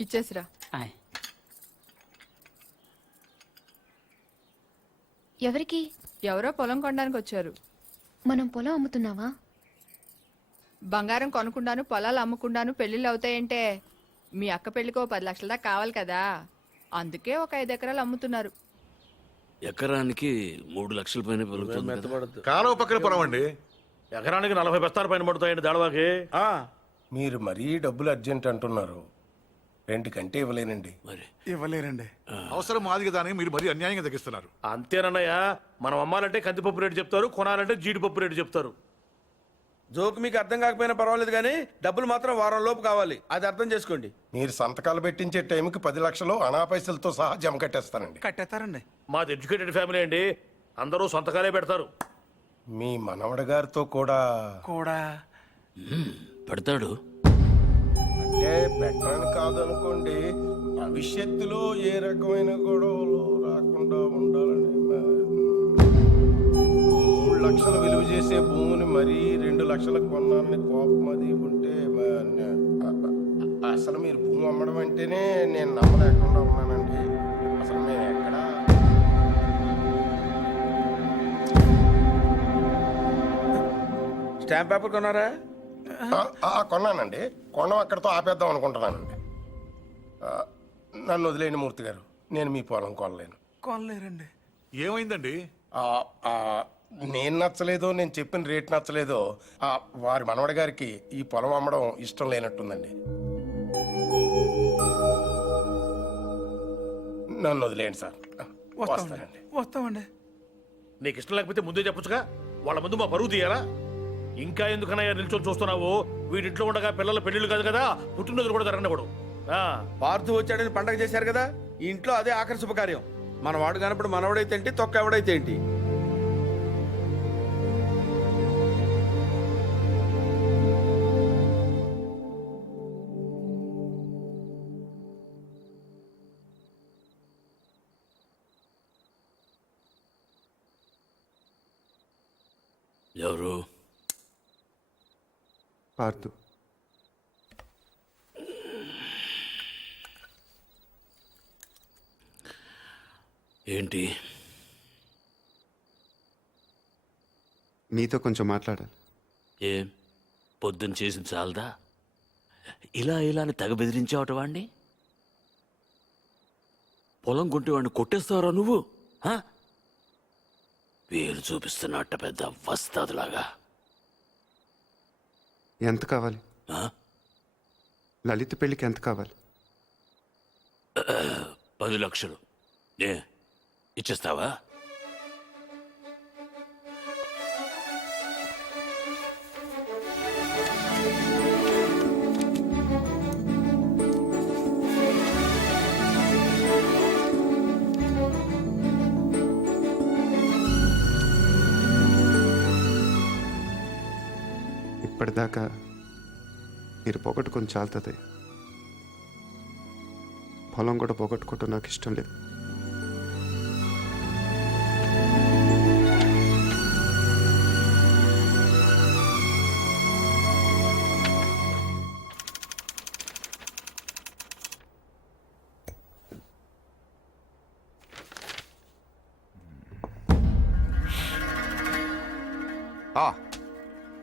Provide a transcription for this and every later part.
ఇచ్చేసిరా. ఎవరికి? ఎవరో పొలం కొనడానికి వచ్చారు. మనం పొలం అమ్ముతున్నావా? బంగారం కొనకుండాను పొలాలు అమ్ముకుండాను పెళ్లిళ్ళు అవుతాయంటే మీ అక్క పెళ్లికి 10 లక్షల దాకా కావాలి కదా, అందుకే ఒక 5 ఎకరాలు అమ్ముతున్నారు. ఎకరానికి 3 లక్షల పైన పెరుగుతుంది కదా. కాలువ పక్కన పొలం అండి. ఎకరానికి 40 బస్తాల పైన పడుతాయండి దాడవాకి. మీరు మరీ డబ్బులు అర్జెంట్ అంటున్నారు. రెండుకంటే ఇవ్వలేనండి. మరి ఇవ్వలేరండి. అవసరం మాది కదా అని మీరు మరీ అన్యాయంగా తగ్గిస్తున్నారు. అంతేనన్నయ్య, మనం అమ్మాలంటే కందిపప్పు రేటు చెప్తారు, కొనాలంటే జీడిపప్పు రేటు చెప్తారు. జోక్ మీకు అర్థం కాకపోయినా పర్వాలేదు కానీ డబ్బులు మాత్రం వారం లోపు కావాలి, అది అర్థం చేసుకోండి. మీరు సంతకాలు పెట్టించే టైంకి 10 లక్షలు అనా పైసలతో సహా జమ కట్టేస్తానండి. కట్టేస్తారండి. మాది ఎడ్యుకేటెడ్ ఫ్యామిలీ అండి, అందరూ సొంతకాలే పెడతారు. మీ మనవడి గారితో కూడా కూడా పెడతాడు. అంటే పెట్టని కాదనుకోండి, భవిష్యత్తులో ఏ రకమైన గొడవలు రాకుండా ఉండాలని 3 లక్షలు విలువ చేసే భూమిని మరీ 2 లక్షలకు కొన్నానని కోపం అది ఉంటే అసలు మీరు భూమి అమ్మడం అంటేనే నేను నమ్మలేకుండా ఉన్నానండి. అసలు మేము ఎక్కడ స్టాంప్ పేపర్ కొన్నారా? కొన్నానండి. కొనం అక్కడితో ఆపేద్దాం అనుకుంటున్నానండి. నన్ను వదిలేని మూర్తి గారు, నేను మీ పొలం కొనలేను. కొనలేరండి. ఏమైందండి? నేను నచ్చలేదో, నేను చెప్పిన రేట్ నచ్చలేదో వారి మనవడి గారికి ఈ పొలం అమ్మడం ఇష్టం లేనట్టుందండి. నన్ను వదిలేండి సార్. వస్తానండి. వస్తామండి. నీకు ఇష్టం లేకపోతే ముందే చెప్పొచ్చుగా, వాళ్ళ ముందు మా పరువు తీయాలా? ఇంకా ఎందుకనయ్యా నిల్చొని చూస్తున్నావు? వీడింట్లో ఉండగా పిల్లల పెళ్లిళ్ళు కాదు కదా, పుట్టినరోజులు కూడా జరగకూడదు. పార్థు వచ్చాడని పండగ చేశారు కదా, ఈ ఇంట్లో అదే ఆఖరి శుభకార్యం. మన వాడు కానప్పుడు మనవడైతే ఏంటి, తొక్క ఎవడైతే ఏంటి. ఎవరు? పార్థు. ఏంటి? నీతో కొంచెం మాట్లాడాలి. ఏం పొద్దున్న చేసిన చాలదా? ఇలా అని తెగ బెదిరించావట వాణ్ణి. పొలం కొంటే వాడిని కొట్టేస్తావరా నువ్వు? పేరు చూపిస్తున్నట్ట పెద్ద వస్తాదులాగా. ఎంత కావాలి? లలిత పెళ్ళికి ఎంత కావాలి? 10 లక్షలు. ఇచ్చేస్తావా? ఇప్పటిదాకా మీరు పోగొట్టుకొని చాలుతుంది. పొలం కూడా పోగొట్టుకోవటం నాకు ఇష్టం లేదు.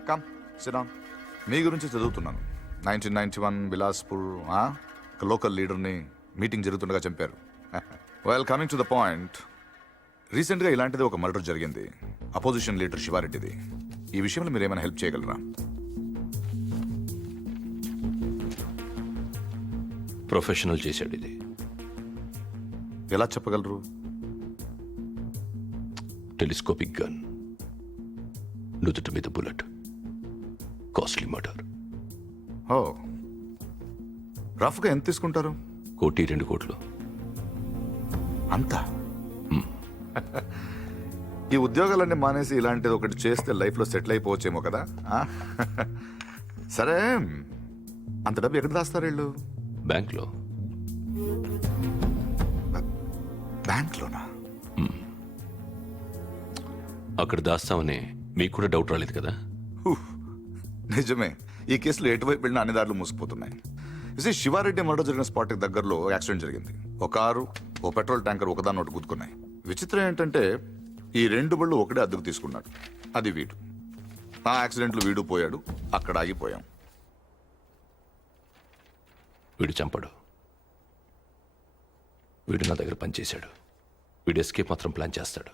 Come SIT down. మీ గురించి చదువుతున్నాను. 1991 బిలాస్పూర్ ఒక లోకల్ లీడర్ని మీటింగ్ జరుగుతుండగా చంపారు. Well, coming to the point, రీసెంట్గా ఇలాంటిది ఒక మర్డర్ జరిగింది, అపోజిషన్ లీడర్ శివారెడ్డిది. ఈ విషయంలో మీరు ఏమైనా హెల్ప్ చేయగలరా? ప్రొఫెషనల్ చేశాడు ఇది. ఎలా చెప్పగలరు? టెలిస్కోపిక్ గన్, నుదుటి మీద బుల్లెట్, కాస్ట్లీ మర్డర్. ఓ, రఫ్గా ఎంత తీసుకుంటారు? 1-2 కోట్లు. అంతా? ఈ ఉద్యోగాలన్నీ మానేసి ఇలాంటిది ఒకటి చేస్తే లైఫ్లో సెటిల్ అయిపోవచ్చేమో కదా. సరే, అంత డబ్బు ఎక్కడ దాస్తారు వీళ్ళు? బ్యాంక్లో. బ్యాంక్లోనా? అక్కడ దాస్తామని మీకు కూడా డౌట్ రాలేదు కదా? నిజమే, ఈ కేసులో ఎటువైపు వెళ్ళినా అన్ని దారులు మూసిపోతున్నాయి. ఇది శివారెడ్డి మర్డర్ జరిగిన స్పాట్ దగ్గరలో యాక్సిడెంట్ జరిగింది. ఒక కారు, ఓ పెట్రోల్ ట్యాంకర్ ఒకదాన్ని ఒకటి గుద్దుకున్నాయి. విచిత్రం ఏంటంటే ఈ రెండు బళ్ళు ఒకటే అద్దెకు తీసుకున్నాడు. అది వీడు. ఆ యాక్సిడెంట్లో వీడు పోయాడు, అక్కడ ఆగిపోయాం. వీడు చంపడు. వీడు నా దగ్గర పనిచేశాడు. వీడు ఎస్కేప్ మాత్రం ప్లాన్ చేస్తాడు.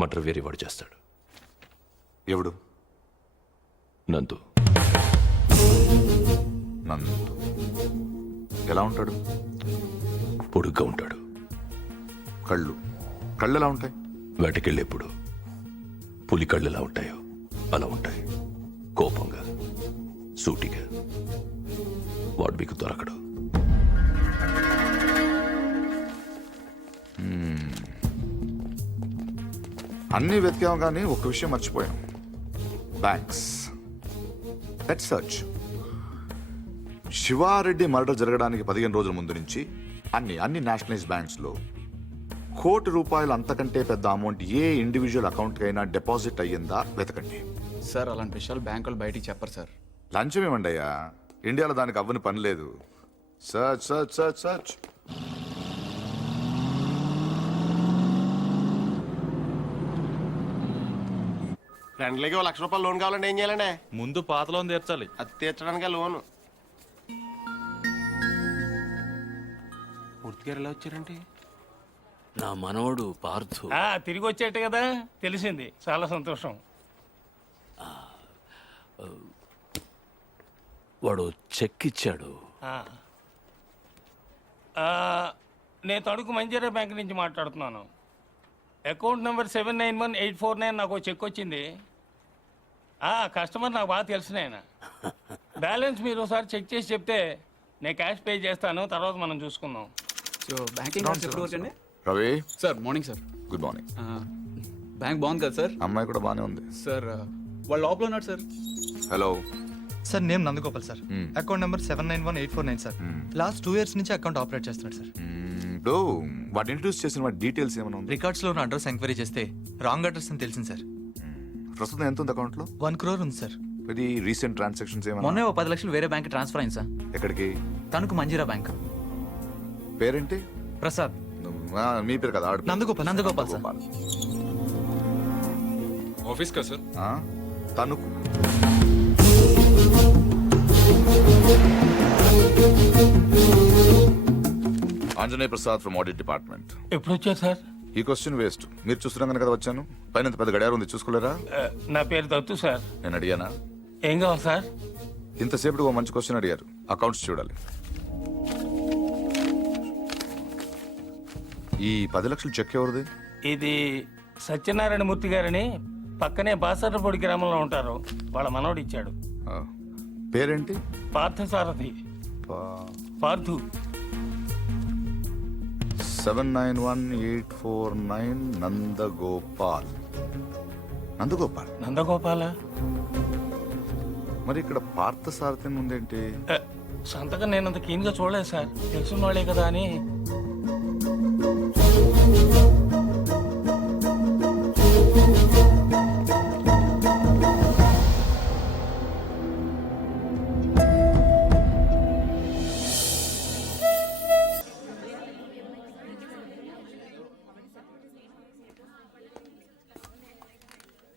మర్డర్ వేరే వాడు చేస్తాడు. ఎవడు? నందు. నందు ఎలా ఉంటాడు? పొడుగ్గా ఉంటాడు. కళ్ళు ఎలా ఉంటాయి? వేటకెళ్ళేప్పుడు పులి కళ్ళు ఎలా ఉంటాయో అలా ఉంటాయి. కోపంగా, సూటిగా. వాడు మీకు దొరకడు. అన్నీ వెతికాం కానీ ఒక విషయం మర్చిపోయాం. Banks. Let's search. Sivareddy murder జరగడానికి 15 రోజుల ముందు నుంచి అన్ని నేషనలైజ్ బ్యాంక్స్లో ₹1,00,00,000 అంతకంటే పెద్ద అమౌంట్ ఏ ఇండివిజువల్ అకౌంట్కి అయినా డిపాజిట్ అయ్యిందా వెతకండి. సార్ అలాంటి విషయాలు బ్యాంకులు బయటికి చెప్పరు సార్. లంచం ఇవ్వండి అయ్యా. ఇండియాలో దానికి అవ్వని పని లేదు. Search search search search. ఫ్రెండ్లకి ₹1,00,000 లోన్ కావాలంటే ఏం చేయాలండి? ముందు పాత లోన్ తీర్చాలి. అది తీర్చడానికి లోను. పూర్తిగా ఎలా వచ్చారంటే నా మనవడు పార్థు. తిరిగి వచ్చేట కదా తెలిసింది. చాలా సంతోషం. వాడు చెక్ ఇచ్చాడు. నేను తణుకు మంజీరా బ్యాంక్ నుంచి మాట్లాడుతున్నాను. అకౌంట్ నెంబర్ 791849 నాకు ఒక చెక్ వచ్చింది. కస్టమర్ నాకు బాగా తెలిసిన ఆయన. బ్యాలెన్స్ మీరు ఒకసారి చెక్ చేసి చెప్తే నేను క్యాష్ పే చేస్తాను. తర్వాత మనం చూసుకుందాం. సో బ్యాంకింగ్ అవర్స్ ఎప్పుడు వరకు అండి? Ravi sir morning sir. Good morning. Bank బాగుంది కదా సార్? అమ్మాయి కూడా బాగానే ఉంది సార్ వాళ్ళు లోపల ఉన్నారు sir. Hello sir, name Nandagopal sir. Account number 791849 sir. Last 2 years నుంచి అకౌంట్ ఆపరేట్ చేస్తున్నాడు సార్. ఇప్పుడు వాటి ఇంట్రడ్యూస్ చేసిన వాటి డీటెయిల్స్ ఏమైనా ఉంది? రికార్డ్స్ లో ఉన్న అడ్రస్ ఎంక్వైరీ చేస్తే రాంగ్ అడ్రస్ అని తెలిసింది సార్. ప్రస్తుతం ఎంత ఉంది అకౌంట్లో? 1 crore ఉంది సార్. ఇది రీసెంట్ ట్రాన్సాక్షన్స్ ఏమైనా? మొన్నే 10 లక్షలు వేరే బ్యాంక్ ట్రాన్స్ఫర్ అయింది సార్. ఎక్కడికి? తణుకు మంజీరా బ్యాంక్. పేరేంటి? ప్రసాద్. మీ పేరు కదా? నందగోపాల్ సార్. ఆఫీస్ కదా sir? Tanuku. Anjaneya Prasad from audit department. ఎప్పుడు వచ్చారు సార్? ఈ క్వశ్చన్ వేస్ట్. మీరు చూస్తున్నాం కదా వచ్చాను. పైన పెద్ద గడియారం ఉంది, చూసుకోలేరా? నా పేరు దత్తు సార్. నేను అడిగానా? ఏం కావాలి సార్? ఇంతసేపు ఒక మంచి క్వశ్చన్ అడిగారు. అకౌంట్స్ చూడాలి. ఈ 10 లక్షలు చెక్ ఎవరిది? ఇది సత్యనారాయణ మూర్తి గారని పక్కనే బాసర్లపొడి గ్రామంలో ఉంటారు. వాళ్ళ మనవడు ఇచ్చాడు. పేరేంటి? పార్థసారథి. పార్థు. 791849 నందగోపాల్. నందగోపాల. మరి ఇక్కడ పార్థసారథి ఉందేంటి? సంతకం నేనంత కీన్ గా చూడలేదు సార్. తెలుసున్న వాళ్ళే కదా అని.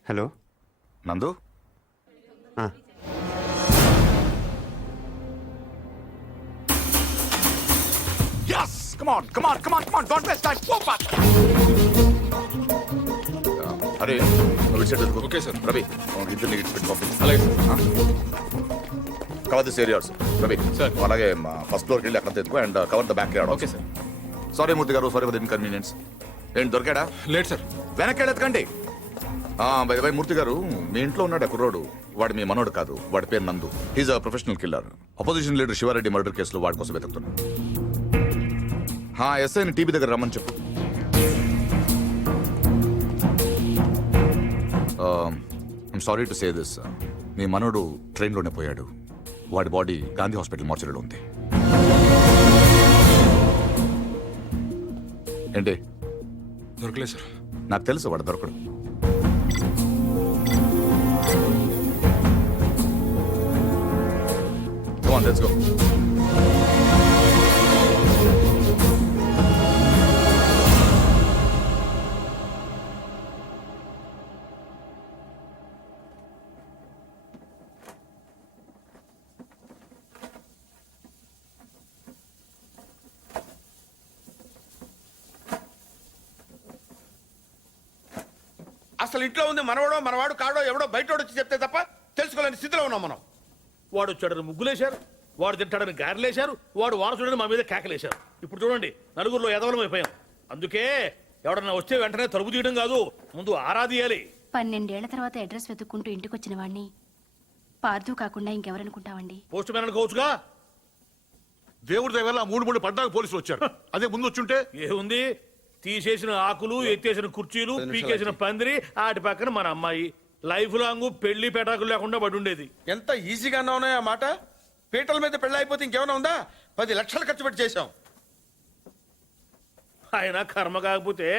హలో నందు. Yes! Come on, come on, come on, come on! Don't waste time. Go back. అరే Ravi set. Okay sir. Ravi ఇద్దరు నీకు పెట్టి పంపించు. అలాగే సార్. Cover this areas. Ravi sir అలాగే ఫస్ట్ ఫ్లోర్కి వెళ్ళి అక్కడ తెచ్చుకో and cover the backyard. Okay sir. Sorry Murthy garu, sorry for the inconvenience. ఏంటి దొరికాడా? లేదు సార్. వెనక్కి వెళ్ళెత్తుకండి. బై బై మూర్తి గారు, మీ ఇంట్లో ఉన్నాడు కుర్రోడు. వాడు మీ మనోడు కాదు. వాడి పేరు Nandu. He's a professional killer. Opposition leader Shiva Reddy murder కేసులో వాడి కోసం వెతుకుతున్నాడు. ఎస్ఐని టీవీ దగ్గర రమ్మని చెప్పు. I'm sorry to say this. మీ మనోడు ట్రైన్లోనే పోయాడు. వాడి బాడీ గాంధీ హాస్పిటల్ మార్చరీలో ఉంది. ఏంటి? దొరకలేదు సార్. నాకు తెలుసు వాడు దొరకడు. Come on, let's go. అసలు ఇంట్లో ఉంది మనవడో మనవాడు కాడో ఎవడో బయటోడు వచ్చి చెప్తే తప్ప తెలుసుకోలేని స్థితిలో ఉన్నాం మనం. వాడు వచ్చాడని ముగ్గులేశారు, వాడు తింటాడని గారెలేశారు, వాడు వారసుడని మా మీద కేకలేశారు. ఇప్పుడు చూడండి, నలుగురిలో ఎదవలం అయిపోయాం. అందుకే ఎవడన్నా వస్తే వెంటనే తలుపు తీయడం కాదు, ముందు ఆరాధియాలి. 12 ఏళ్ల తర్వాత అడ్రస్ వెతుక్కుంటూ ఇంటికి వచ్చిన వాడిని పార్థు కాకుండా ఇంకెవరనుకుంటావండి? Post man అనుకోవచ్చుగా. దేవుడి దగ్గర 3 పడ్డాక పోలీసులు వచ్చారు. అదే ముందు వచ్చుంటే ఏముంది, తీసేసిన ఆకులు, ఎత్తేసిన కుర్చీలు, పీకేసిన పందిరి, ఆటి పక్కన మన అమ్మాయి. లైఫ్ లాంగ్ పెళ్లి పెటాకులు లేకుండా పడి ఉండేది. ఎంత ఈజీగా ఉన్నాయి ఆ మాట. పీటల మీద పెళ్ళి అయిపోతే ఇంకేమైనా ఉందా? 10 లక్షలు ఖర్చు పెట్టి చేశాం. ఆయన కర్మ కాకపోతే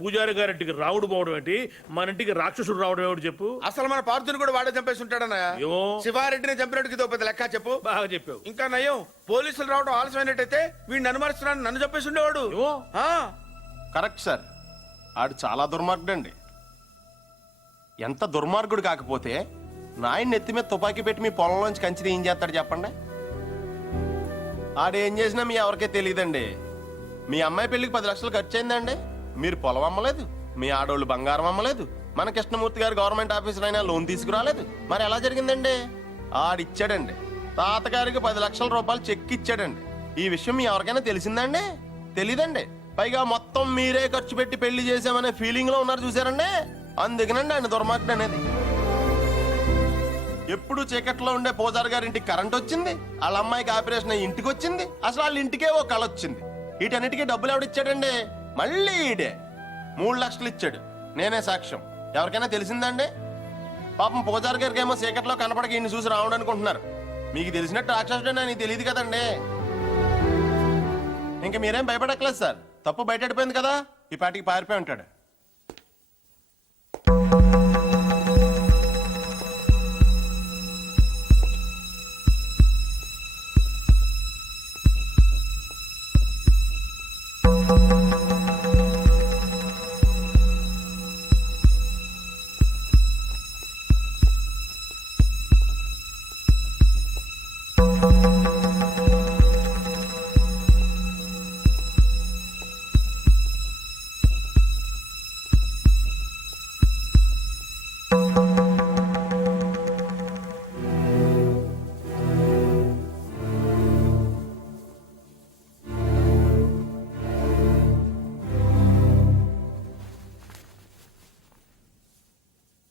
పూజారి గారింటికి రావుడు పోవడం ఏంటి, మన ఇంటికి రాక్షసుడు రావడం ఏమిటి చెప్పు. అసలు మన పార్థుని కూడా వాడే చంపేసి ఉంటాడన్నయ్య. ఏమో. శివారెడ్డిని చంపినట్టుకి ఇదో పెద్ద లెక్క చెప్పు. బాగా చెప్పావు. ఇంకా నయ్యం, పోలీసులు రావడం ఆలస్యమైనట్టయితే వీడిని అనుమానిస్తున్నాను, నన్ను చంపేసి ఉండేవాడు. ఏమో. ఆ, కరెక్ట్ సార్. ఆడు చాలా దుర్మార్గుడు అండి. ఎంత దుర్మార్గుడు కాకపోతే నాయన నెత్తి మీద తుపాకీ పెట్టి మీ పొలంలోంచి కంచి ఏం చేస్తాడు చెప్పండి. ఆడేం చేసినా మీ ఎవరికే తెలియదండి. మీ అమ్మాయి పెళ్లికి 10 లక్షలు ఖర్చు అయిందండి. మీరు పొలం అమ్మలేదు, మీ ఆడోళ్ళు బంగారం అమ్మలేదు, మన కృష్ణమూర్తి గారు గవర్నమెంట్ ఆఫీసర్ అయినా లోన్ తీసుకురాలేదు. మరి ఎలా జరిగిందండి? ఆడిచ్చాడండి. తాతగారికి 10 లక్షల రూపాయలు చెక్ ఇచ్చాడండి. ఈ విషయం మీ ఎవరికైనా తెలిసిందండి? తెలీదండి. పైగా మొత్తం మీరే ఖర్చు పెట్టి పెళ్లి చేసామనే ఫీలింగ్ లో ఉన్నారు చూసారండి. అందుకనండి ఆయన దుర్మార్గుడు అనేది. ఎప్పుడు చీకట్లో ఉండే పూజారి గారి ఇంటికి కరెంట్ వచ్చింది, వాళ్ళ అమ్మాయికి ఆపరేషన్ అయ్యి ఇంటికి వచ్చింది, అసలు వాళ్ళ ఇంటికే ఓ కళ వచ్చింది. వీటన్నిటికీ డబ్బులు ఎవడిచ్చాడండి? మళ్ళీ ఈడే 3 లక్షలు ఇచ్చాడు. నేనే సాక్ష్యం. ఎవరికైనా తెలిసిందండి? పాపం పూజారి గారికి ఏమో చీకట్లో కనపడక ఈయన చూసి రావడం అనుకుంటున్నారు. మీకు తెలిసినట్టు రాక్షసుడే నాకు తెలియదు కదండి. ఇంకా మీరేం భయపడక్కలేదు సార్. తప్పు బయటపడిపోయింది కదా, ఈ పాటికి పారిపోయి ఉంటాడు.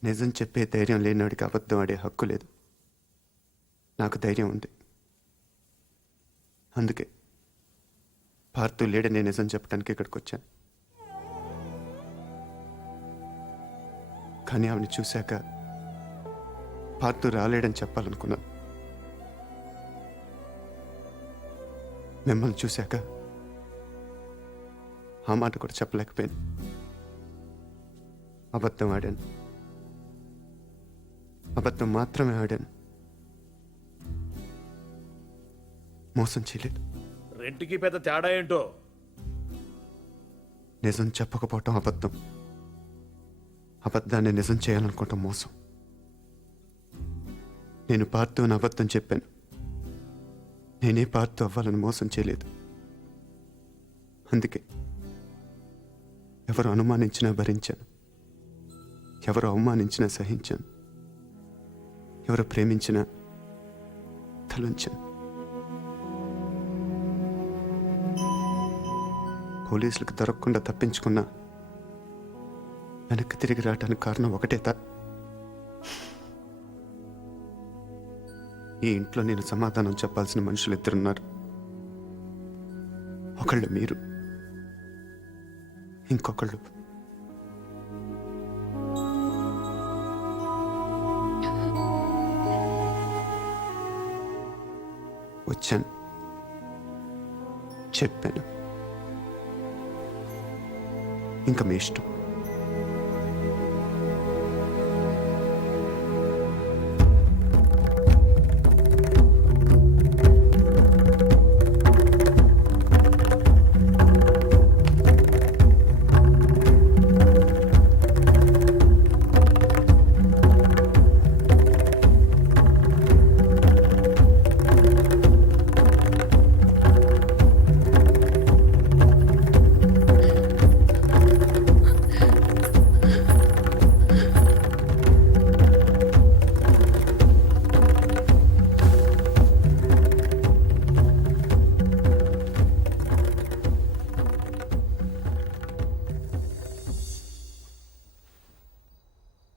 నిజం చెప్పే ధైర్యం లేనివాడికి అబద్ధం ఆడే హక్కు లేదు. నాకు ధైర్యం ఉంది. అందుకే పార్థు లేడని నిజం చెప్పడానికి ఇక్కడికి వచ్చాను. కానీ ఆవిని చూశాక పార్థు రాలేడని చెప్పాలనుకున్నాను. మిమ్మల్ని చూశాక ఆ మాట కూడా చెప్పలేకపోయాను. అబద్ధం ఆడాను. అబద్ధం మాత్రమే ఆడాను. మోసం చేయలేదు. రెంటికి పెద్ద తేడా ఏంటో. నిజం చెప్పకపోవటం అబద్ధం, అబద్ధాన్ని నిజం చేయాలనుకోవటం మోసం. నేను పార్థు అని అబద్ధం చెప్పాను. నేనే పార్థు అవ్వాలని మోసం చేయలేదు. అందుకే ఎవరు అనుమానించినా భరించాను, ఎవరు అవమానించినా సహించాను, ఎవరు ప్రేమించినా తలంచాను. పోలీసులకు దొరకకుండా తప్పించుకున్నా వెనక్కి తిరిగి రావడానికి కారణం ఒకటే ఈ ఇంట్లో నేను సమాధానం చెప్పాల్సిన మనుషులు 2 ఉన్నారు. ఒకళ్ళు మీరు, ఇంకొకళ్ళు వచ్చాను, చెప్పాను. ఇంకా మీ ఇష్టం.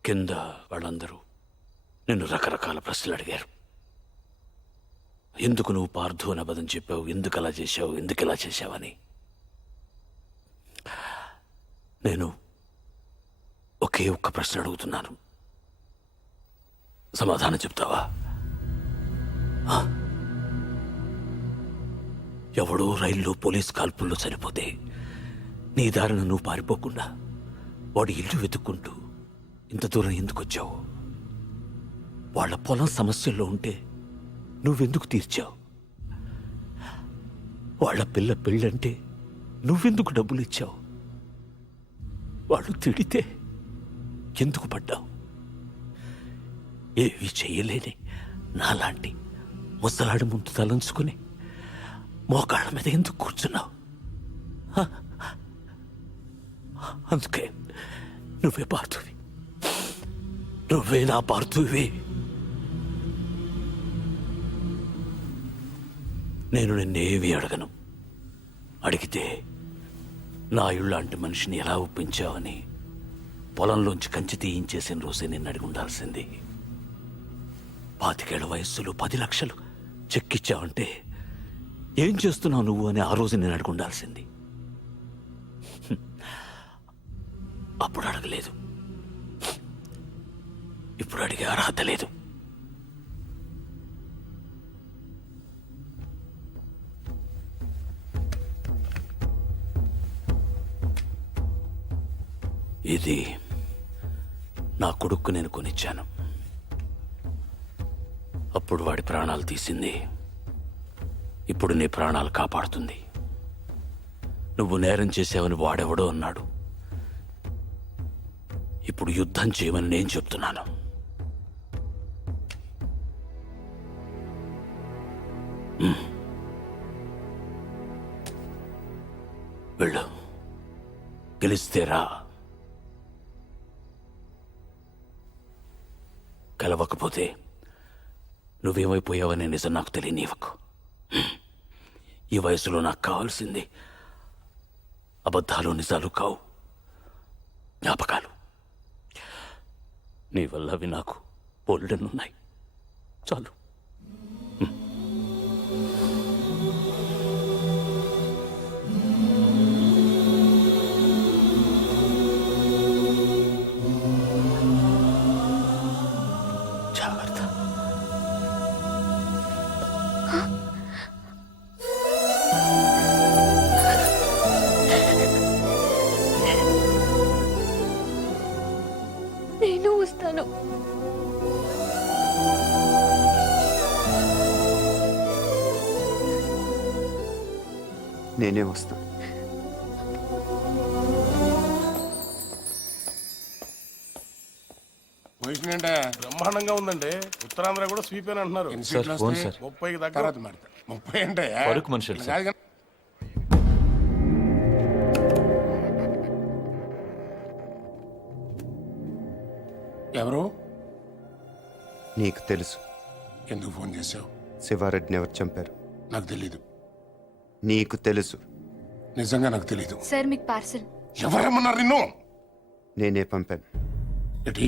కింద వాళ్ళందరూ నిన్ను రకరకాల ప్రశ్నలు అడిగారు. ఎందుకు నువ్వు పార్థు అని అబద్ధం చెప్పావు, ఎందుకు అలా చేశావు, ఎందుకు ఇలా చేశావని. నేను ఒకే ఒక్క ప్రశ్న అడుగుతున్నాను, సమాధానం చెప్తావా? ఎవడో రైల్లో పోలీస్ కాల్పుల్లో చనిపోతే నీ దారిన నువ్వు పారిపోకుండా వాడి ఇల్లు వెతుక్కుంటూ ఇంత దూరం ఎందుకు వచ్చావు? వాళ్ళ పొలం సమస్యల్లో ఉంటే నువ్వెందుకు తీర్చావు? వాళ్ళ పిల్ల పెళ్ళంటే నువ్వెందుకు డబ్బులు ఇచ్చావు? వాళ్ళు తిడితే ఎందుకు పడ్డావు? ఏవి చెయ్యలేని నాలాంటి ముసలాడి ముందు తలంచుకుని మోకాళ్ళ మీద ఎందుకు కూర్చున్నావు? అందుకే నువ్వే పార్థువి, నువ్వే నా పార్థువి. నేను నిన్నేవి అడగను. అడిగితే నా ఇళ్ళంటి మనిషిని ఎలా ఒప్పించావని పొలంలోంచి కంచి తీయించేసిన రోజే నిన్ను అడిగి ఉండాల్సింది. 25 ఏళ్ల వయస్సులో 10 లక్షలు చెక్కిచ్చావంటే ఏం చేస్తున్నావు నువ్వు అని ఆ రోజు నేను అడిగి ఉండాల్సింది. అప్పుడు అడగలేదు, ఇప్పుడు అడిగే అర్హత లేదు. ఇది నా కొడుక్కు నేను కొనిచ్చాను. అప్పుడు వాడి ప్రాణాలు తీసింది, ఇప్పుడు నీ ప్రాణాలు కాపాడుతుంది. నువ్వు నేరం చేసావని వాడెవడో అన్నాడు, ఇప్పుడు యుద్ధం చేయమని నేను చెప్తున్నాను. వెళ్ళు, గెలిస్తేరా, కలవకపోతే నువ్వేమైపోయావనే నిజం నాకు తెలియనివ్వకు. ఈ వయసులో నాకు కావాల్సింది అబద్ధాలు నిజాలు కావు, జ్ఞాపకాలు. నీ వల్ల అవి నాకు బోల్డెన్నున్నాయి, చాలు. జాగ్రత్త. నేను వస్తాను. నేనే వస్తాను. పొజిషన్ అంటే బ్రహ్మాండంగా ఉందండి. ఉత్తరాంధ్ర కూడా స్వీప్ అని అంటున్నారు. Sir, phone sir. 30కి దగ్గర 30 అంటే వరకు మనుషులు సార్. కాదు కానీ ఎవరు? నీకు తెలుసు. ఎందుకు ఫోన్ చేశావు? శివారెడ్డిని ఎవరు చంపారు? నాకు తెలీదు. నీకు తెలుసు. నిజంగా నాకు తెలీదు. సార్ మీకు పార్సల్. ఎవరమ్మన్నారు నిన్ను? నేనే పంపాను. ఏంటి?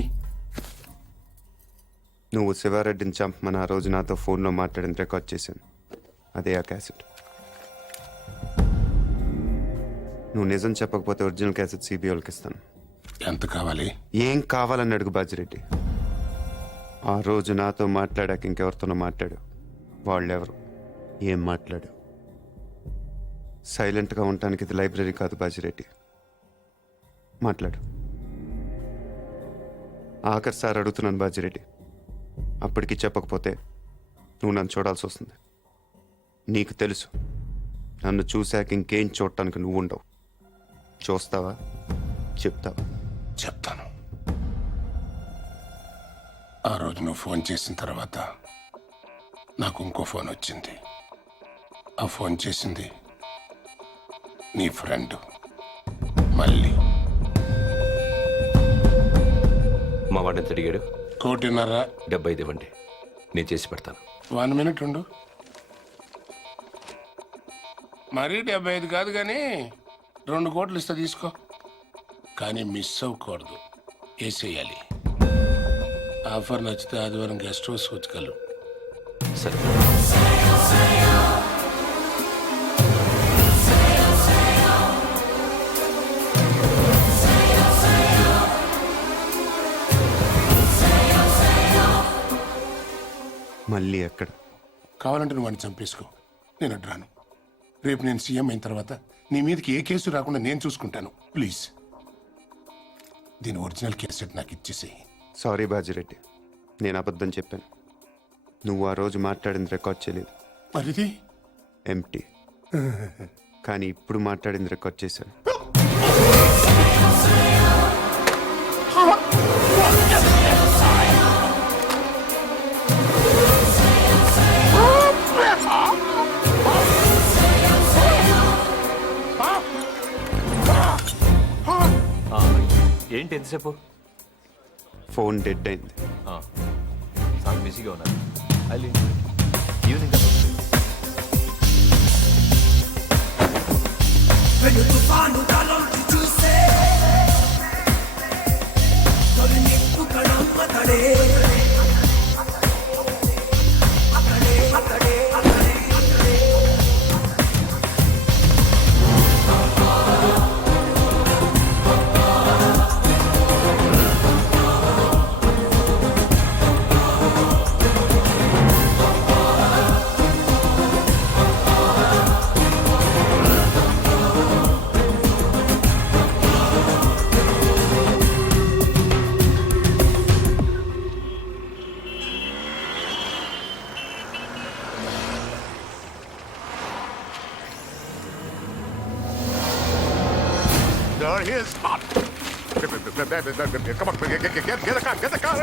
నువ్వు శివారెడ్డిని చంపమని ఆ రోజు నాతో ఫోన్లో మాట్లాడిన రికార్డ్ చేశాను. అదే ఆ క్యాసెట్. నువ్వు నిజం చెప్పకపోతే ఒరిజినల్ క్యాసెట్ సిబిఐకి ఇస్తాను. ఎంత కావాలి? ఏం కావాలని అడుగు బాజిరెడ్డి. ఆ రోజు నాతో మాట్లాడాక ఇంకెవరితోనో మాట్లాడు. వాళ్ళెవరు, ఏం మాట్లాడు? సైలెంట్గా ఉండటానికి ఇది లైబ్రరీ కాదు బాజిరెడ్డి. మాట్లాడు. ఆఖరి సార్ అడుగుతున్నాను బాజిరెడ్డి. అప్పటికి చెప్పకపోతే నువ్వు నన్ను చూడాల్సి వస్తుంది. నీకు తెలుసు, నన్ను చూశాక ఇంకేం చూడటానికి నువ్వు ఉండవు. చూస్తావా? చెప్తావా? చెప్తాను. ఆ రోజు నువ్వు ఫోన్ చేసిన తర్వాత నాకు ఇంకో ఫోన్ వచ్చింది. ఆ ఫోన్ చేసింది నీ ఫ్రెండ్ మళ్ళీ. మా వాడిని ఎంత అడిగాడు? 1.5. 75 ఇవ్వండి, నేను చేసి పెడతాను. 1 మినిట్ ఉండు. మరీ 75 కాదు కానీ 2 కోట్లు ఇస్తా, తీసుకో. కానీ మిస్ అవ్వకూడదు, వేసేయాలి. ఆఫర్ నచ్చితే ఆదివారం గెస్ట్ హౌస్ వచ్చుకెళ్ళు. సరే మళ్ళీ ఎక్కడ? కావాలంటే నువ్వు వాడిని చంపేసుకో, నేను అడ్రాను. రేపు నేను సీఎం అయిన తర్వాత నీ మీదకి ఏ కేసు రాకుండా నేను చూసుకుంటాను. ప్లీజ్ దీని ఒరిజినల్ కేసెట్ నాకు ఇచ్చేసేయి. సారీ బాజిరెడ్డి, నేను అబద్ధం చెప్పాను. నువ్వు ఆ రోజు మాట్లాడింది రికార్డ్ చేయలేదు. మరిది ఎంటీ. కానీ ఇప్పుడు మాట్లాడింది రికార్డ్ చేశాను. ఏంటి ఎంతసేపు? ఫోన్ డెడ్ అయింది. చాలా బిజీగా ఉన్నారు. Evening There he is. Come on, get the car.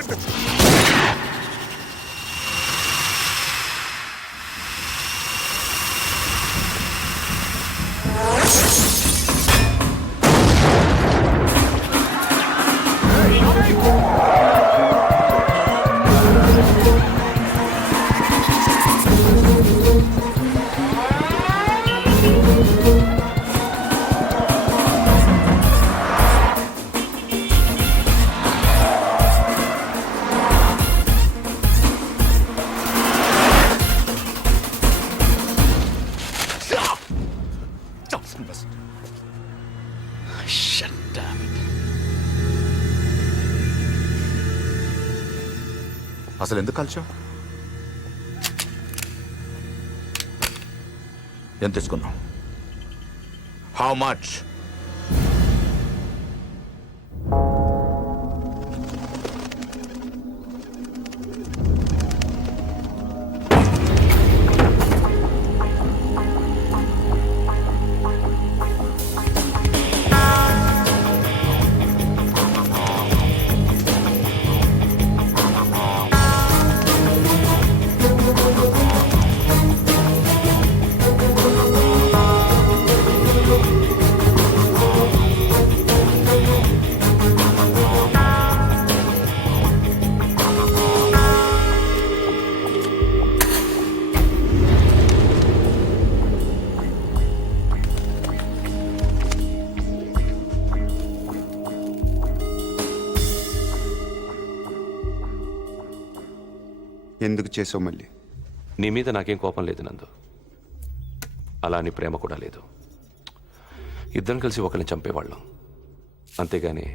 అసలు ఎందుకు కాల్చావు? ఎంత తీసుకున్నావు? How much? ఎందుకు చేసావు మళ్ళీ? నీ మీద నాకేం కోపం లేదు నందు, అలా అని ప్రేమ కూడా లేదు. ఇద్దరం కలిసి ఒకరిని చంపేవాళ్ళం, అంతేగాని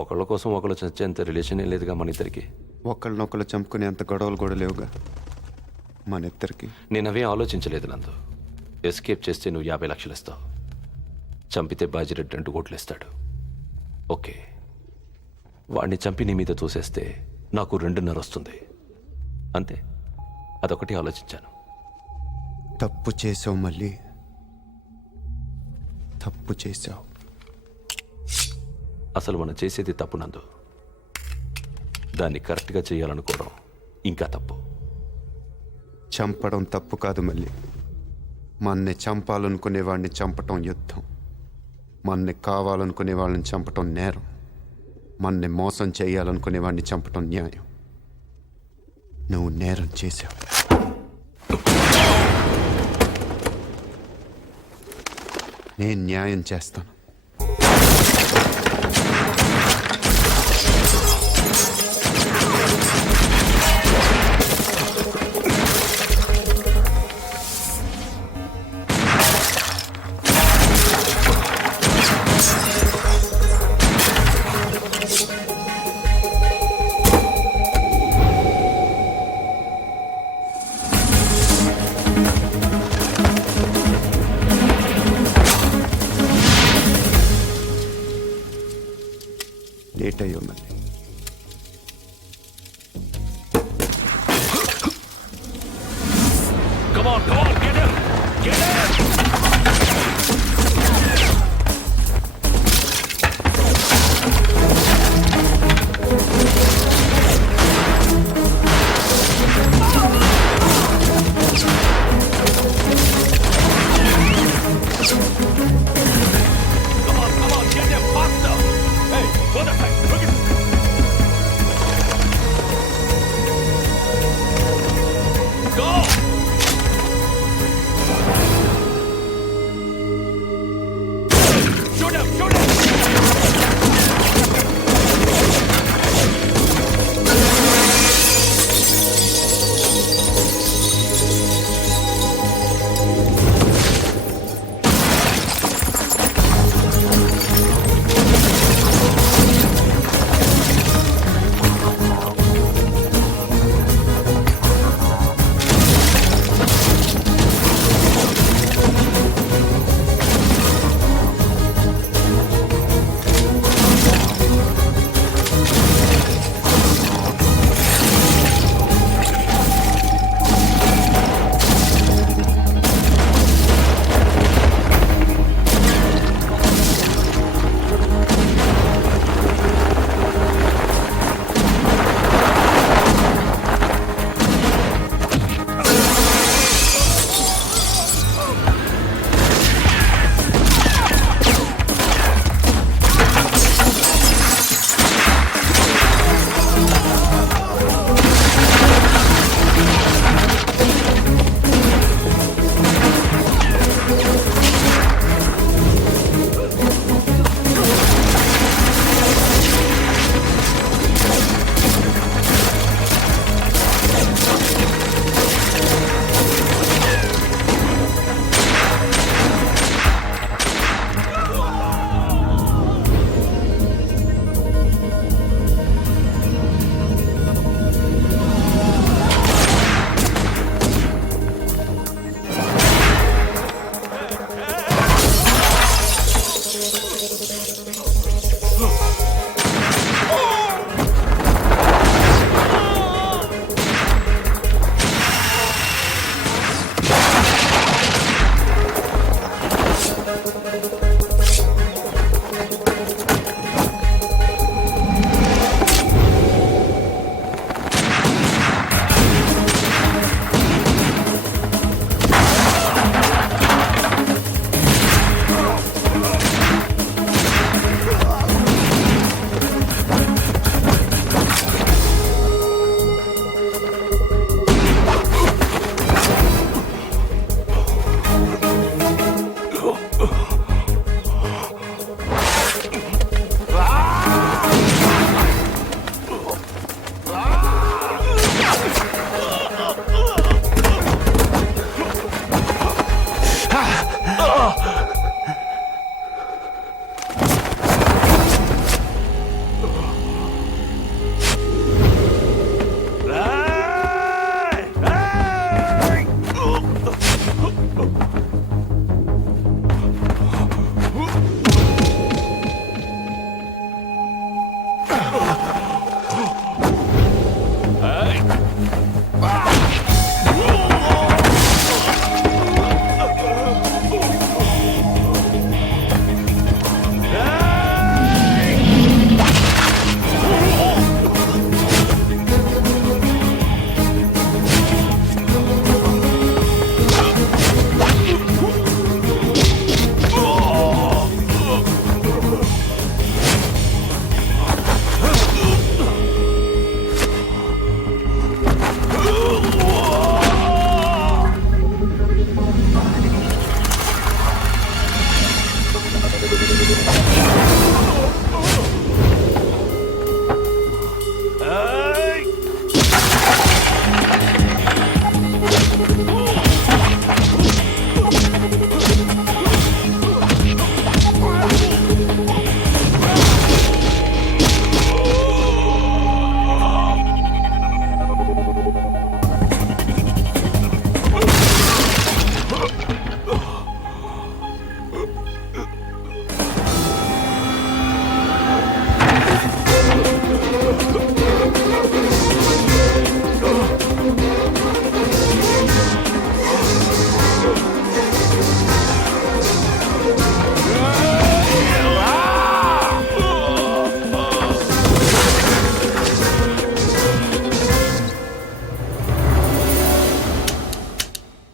ఒకళ్ళ కోసం ఒకళ్ళు చచ్చేంత రిలేషన్ ఏం లేదుగా మన ఇద్దరికి. ఒకళ్ళనొకళ్ళు చంపుకునే అంత గొడవలు కూడా లేవుగా మన ఇద్దరికి. నేను అవే ఆలోచించలేదు నందు. ఎస్కేప్ చేస్తే నువ్వు 50 లక్షలు ఇస్తావు, చంపితే బాజిరెడ్డి 2 కోట్లు ఇస్తాడు. ఓకే, వాడిని చంపి నీ మీద తోసేస్తే నాకు 2.5 వస్తుంది, అంతే. అదొకటి ఆలోచించాను. తప్పు చేసావు మళ్ళీ, తప్పు చేసావు. అసలు మనం చేసేది తప్పు నందు, దాన్ని కరెక్ట్గా చేయాలనుకోవడం ఇంకా తప్పు. చంపడం తప్పు కాదు మళ్ళీ, మన్ని చంపాలనుకునే వాడిని చంపటం యుద్ధం, మన్ని కావాలనుకునే వాళ్ళని చంపటం నేరం, మన్ని మోసం చేయాలనుకునే వాడిని చంపటం న్యాయం. నువ్వు నేరం చేశావు. నేను న్యాయం చేస్తాను. లేట్ అయ్యి ఉన్నది. Come on, get him! Get him! Come on, get him faster! Hey, go that side, look it! Go! Shoot him!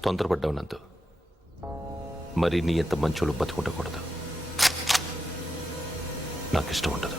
తొందరపడ్డావు నందు. మరి నీ ఎంత మంచోళ్ళు బతుకుండకూడదు. నాకు ఇష్టం ఉండదు.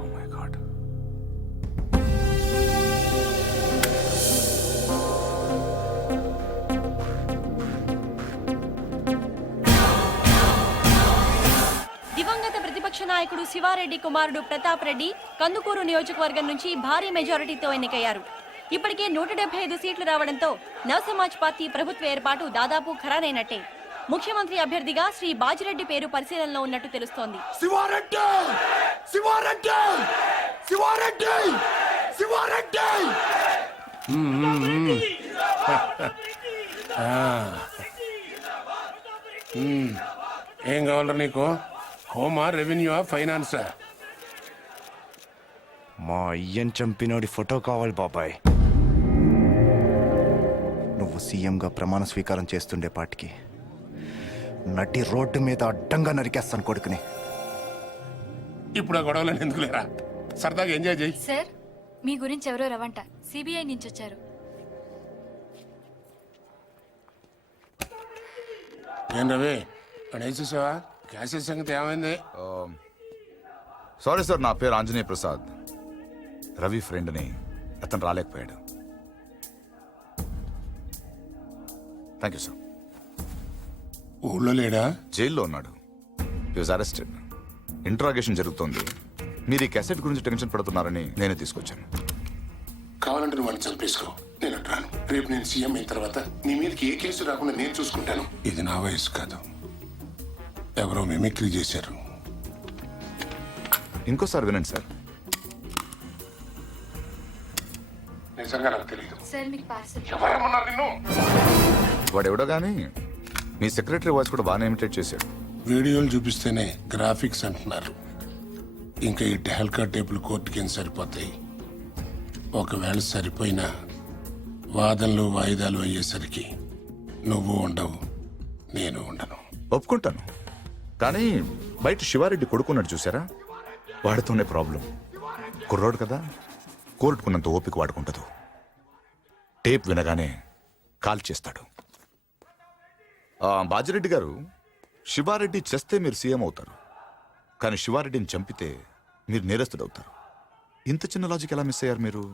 Oh my God. దివంగత ప్రతిపక్ష నాయకుడు శివారెడ్డి కుమారుడు ప్రతాప్ రెడ్డి కందుకూరు నియోజకవర్గం నుంచి భారీ మెజారిటీతో ఎన్నికయ్యారు. ఇప్పటికే 175 సీట్లు రావడంతో నవసమాజ్ పార్టీ ప్రభుత్వ ఏర్పాటు దాదాపు ఖరారైనట్టే. ముఖ్యమంత్రి అభ్యర్థిగా శ్రీ బాజిరెడ్డి పేరు పరిశీలనలో ఉన్నట్టు తెలుస్తోంది. శివారెడ్డి శివారెడ్డి శివారెడ్డి శివారెడ్డి ఏం కావాలరా నీకు? హోమా, రెవెన్యూ, ఫైనాన్సా? మా అయ్యన్ చంపినోడి ఫోటో కావాలి బాబాయ్. నువ్వు సీఎంగా ప్రమాణ స్వీకారం చేస్తుండే పాటికి నటి రోడ్డు మీద అడ్డంగా నరికేస్తాను కొడుకుని. ఇప్పుడు ఆ గొడవలను ఎందుకు లేరా, సరదాగా ఎంజాయ్ చేయి. సార్, మీ గురించి ఎవరో రవంట సిబిఐ నుంచి వచ్చారు. ఏం రవి, అక్కడ వేసేసావా? క్యాసెట్ సంగతి ఏమైంది? సారీ సార్, నా పేరు ఆంజనేయ ప్రసాద్. రవి ఫ్రెండ్ని, అతను రాలేకపోయాడు. Thank you sir. ఊళ్ళో లేడా? జైల్లో ఉన్నాడు. హి వాజ్ అరెస్టెడ్. ఇంట్రాగేషన్ జరుగుతోంది. మీరు ఈ క్యాసెట్ గురించి టెన్షన్ పడుతున్నారని నేనే తీసుకొచ్చాను. కావాలంటే నువ్వు వాళ్ళని చంపేసుకో, నేను అడ్రాను. రేపు నేను సీఎం అయిన తర్వాత నీ మీదకి ఏ కేసు రాకుండా నేను చూసుకుంటాను. ఇది నా వయసు కాదు, ఎవరో మిమిక్రీ చేశారు. ఇంకోసారి వినండి సార్. నిజంగా నాకు తెలియదు. సార్, మీకు పార్సల్. ఎవరమ్మన్నారు నిన్ను? వాడెవడో కానీ మీ సెక్రటరీ వాయిస్ కూడా బాగానే ఇమిటేట్ చేశాడు. వీడియోలు చూపిస్తేనే గ్రాఫిక్స్ అంటున్నారు. ఇంకా ఈ టెహల్కా టేపులు కోర్టుకి ఏం సరిపోతాయి? ఒకవేళ సరిపోయినా వాదనలు వాయిదాలు అయ్యేసరికి నువ్వు ఉండవు, నేను ఉండను. ఒప్పుకుంటాను, కానీ బయట శివారెడ్డి కొడుకున్నాడు చూసారా, వాడితోనే ప్రాబ్లం. కుర్రోడు కదా, కోర్టుకున్నంత ఓపిక వాడుకుంటదు. టేప్ వినగానే కాల్ చేస్తాడు. బాజిరెడ్డి గారు, శివారెడ్డి చేస్తే మీరు సీఎం అవుతారు, కానీ శివారెడ్డిని చంపితే మీరు నేరస్తుడవుతారు. ఇంత చిన్న లాజిక్ ఎలా మిస్ అయ్యారు మీరు?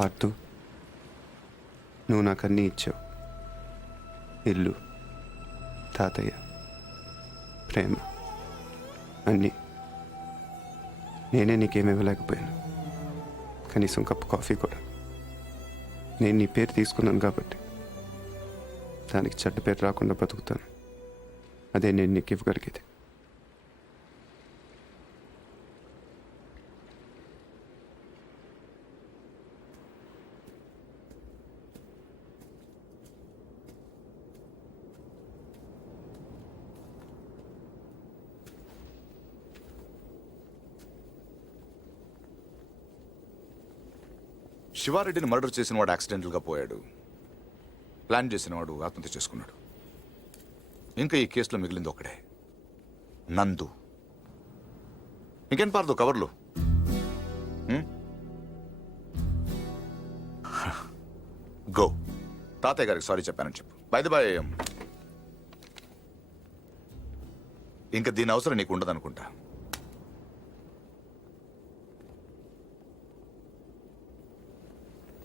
పార్తు, నువ్వు నాకు అన్నీ ఇచ్చావు. ఇల్లు, తాతయ్య, ప్రేమ, అన్నీ. నేనే నీకేమి ఇవ్వలేకపోయాను, కనీసం కప్పు కాఫీ కూడా. నేను నీ పేరు తీసుకున్నాను కాబట్టి దానికి చెడ్డ పేరు రాకుండా బతుకుతాను. అదే నేను నీకు ఇవ్వగలిగేది. శివారెడ్డిని మర్డర్ చేసిన వాడు యాక్సిడెంటల్గా పోయాడు. ప్లాన్ చేసిన వాడు ఆత్మహత్య చేసుకున్నాడు. ఇంకా ఈ కేసులో మిగిలింది ఒకడే, నందు. ఇంకేం పారదు కవర్లు. గో, తాతయ్య గారికి సారీ చెప్పానని చెప్పు. బై ది బై, ఇంకా దీని అవసరం నీకు ఉండదనుకుంటా.